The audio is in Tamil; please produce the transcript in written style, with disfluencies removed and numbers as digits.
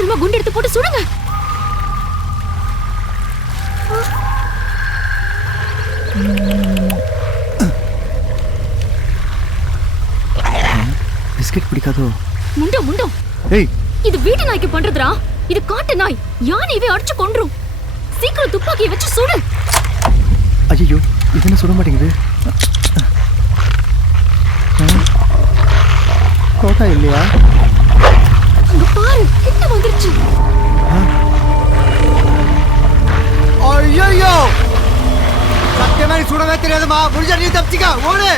சீக்கிரமா குண்டு எடுத்து போட்டு சுடுங்க. பிஸ்கட் பிடிக்காதோ? முண்டோ முண்டோ, ஏய், இது வீட்டு நாய்க்கு பண்றதுடா. இது காட்டு நாய். யானையவே அடிச்சு கொன்றும். சீக்கிரம் துப்பாக்கியை வச்சு சுடு. ஐயோ, இது என்ன சுட மாட்டேங்குது? கோட்டா இல்லையா? அங்க பாரு, கிட்ட வந்துருச்சு. ஐயோ, சத்தியமா நீ சுடவே தெரியாதுமா. முடிஞ்சா நீ தப்பிச்சுக்க, ஓடு.